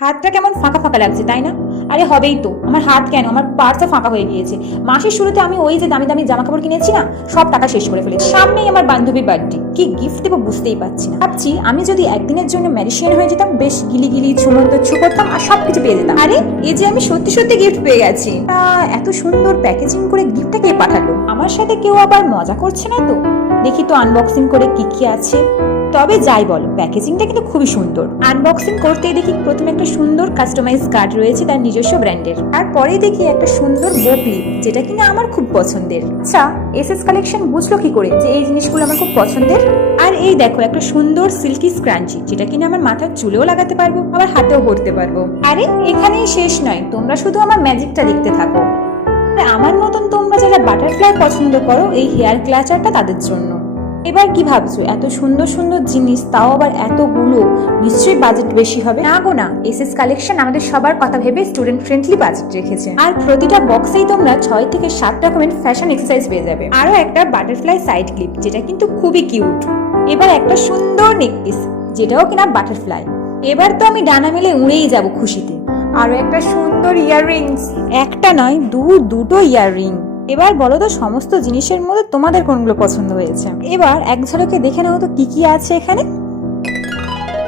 হাতটা কেমন ফাঁকা ফাঁকা লাগছে, তাই না? আরে হবেই তো, আমার হাত কেন, আমার পার্সও ফাঁকা হয়ে গিয়েছে। মাসের শুরুতে আমি ওই যে দামি দামি জামা কাপড় কিনেছি না, সব টাকা শেষ করে ফেলেছি। সামনেই আমার বান্ধবীর বার্থডে, কি গিফট দেবো বুঝতেই পারছি না। ভাবছি আমি যদি একদিনের জন্য ম্যারিশিয়ান হয়ে যেতাম, বেশ গিলি গিলি ছুমন্ত ছু করতাম আর সবকিছু পেয়ে যেতাম। আরে এই যে আমি সত্যি সত্যি গিফট পেয়ে গেছি। এত সুন্দর প্যাকেজিং করে গিফটটা কে পাঠালো? আমার সাথে কেউ আবার মজা করছে না তো? দেখি তো আনবক্সিং করে কি কি আছে। তবে যাই বলো, প্যাকেজিংটা কিন্তু খুবই সুন্দর। আনবক্সিং করতেই দেখি প্রথমে একটা সুন্দর কাস্টমাইজ কার্ড রয়েছে তার নিজস্ব ব্র্যান্ডের, তারপরে দেখি একটা সুন্দর বো ক্লিপ, যেটা কিনা আমার খুব পছন্দের। আচ্ছা, এসএস কালেকশন বুঝলো কি করে যে এই জিনিসগুলো আমার খুব পছন্দের? আর এই দেখো একটা সুন্দর সিল্কি স্ক্রাঞ্চি, যেটা কিনা আমার মাথার চুলেও লাগাতে পারবো, আবার হাতেও পরতে পারবো। আরে এখানেই শেষ নয়, তোমরা শুধু আমার ম্যাজিকটা দেখতে থাকো। আমার মতন তোমরা যারা বাটারফ্লাই পছন্দ করো, এই হেয়ার ক্লাচারটা তাদের জন্য। এবার কি ভাবছো, এত সুন্দর সুন্দর জিনিস, তাও আবার এতগুলো, নিশ্চয়ই বাজেট বেশি হবে। না গো না, এসএস কালেকশন আমাদের সবার কথা ভেবে স্টুডেন্ট ফ্রেন্ডলি বাজেট রেখেছে। আর প্রতিটা বক্সেই তোমরা 6 থেকে 7 রকমের ফ্যাশন এক্সারসাইজ পেয়ে যাবে। আরো একটা বাটারফ্লাই সাইড ক্লিপ, যেটা কিন্তু খুবই কিউট। এবার একটা সুন্দর নেকপিস, যেটাও কিনা বাটারফ্লাই। এবার তো আমি ডানা মেলে উড়েই যাব খুশিতে। আরো একটা সুন্দর ইয়াররিংস, একটা নয় দুটো ইয়াররিং। এবার বলো তো, সমস্ত জিনিসের মধ্যে তোমাদের কোনগুলো পছন্দ হয়েছে? এবার এক ঝলকে দেখে নাও তো কি কি আছে এখানে।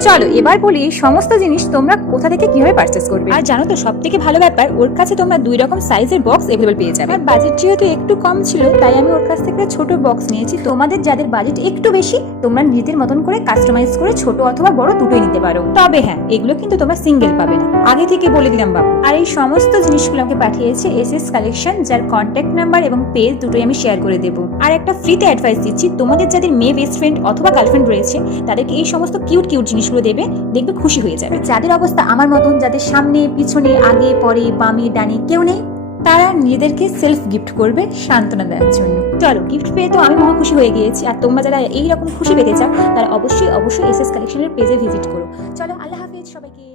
চলো এবার বলি সমস্ত জিনিস তোমরা কোথা থেকে কিভাবে পারচেজ করবে। আর জানো তো সব থেকে ভালো ব্যাপার, ওর কাছে তোমরা 2 রকম সাইজের বক্স अवेलेबल পেয়ে যাবে। আর বাজেট যেহেতু একটু কম ছিল, তাই আমি ওর কাছ থেকে ছোট বক্স নিয়েছি। তোমাদের যাদের বাজেট একটু বেশি, তোমরা নিজেদের মতন করে কাস্টমাইজ করে ছোট অথবা বড় দুটোই নিতে পারো। তবে হ্যাঁ, এগুলো কিন্তু তোমরা সিঙ্গেল পাবে না, আগে থেকে বলে দিলাম বাবু। আর এই সমস্ত জিনিসগুলো আমাকে পাঠিয়েছে এসএস কালেকশন, যার কন্ট্যাক্ট নাম্বার এবং পেজ দুটোই আমি শেয়ার করে দেবো। আর একটা ফ্রিতে অ্যাডভাইস দিচ্ছি, তোমাদের যাদের মেয়ে বেস্ট ফ্রেন্ড অথবা গার্লফ্রেন্ড রয়েছে, তাদেরকে এই সমস্ত কিউট কিউট জিনিসগুলো দেবে, দেখবে খুশি হয়ে যাবে। যাদের অবস্থা আমার মতন, যাদের সামনে পিছনে আগে পরে বামে ডানে কেউ নেই, তারা নিজেদেরকে সেলফ গিফট করবে সান্ত্বনা দেওয়ার জন্য। চলো, গিফট পেয়ে তো আমি মহা খুশি হয়ে গিয়েছি। আর তোমরা যারা এইরকম খুশি পেতে চাও, তারা অবশ্যই এসএস কালেকশনের পেজে ভিজিট করো। চলো, আল্লাহ হাফেজ সবাইকে।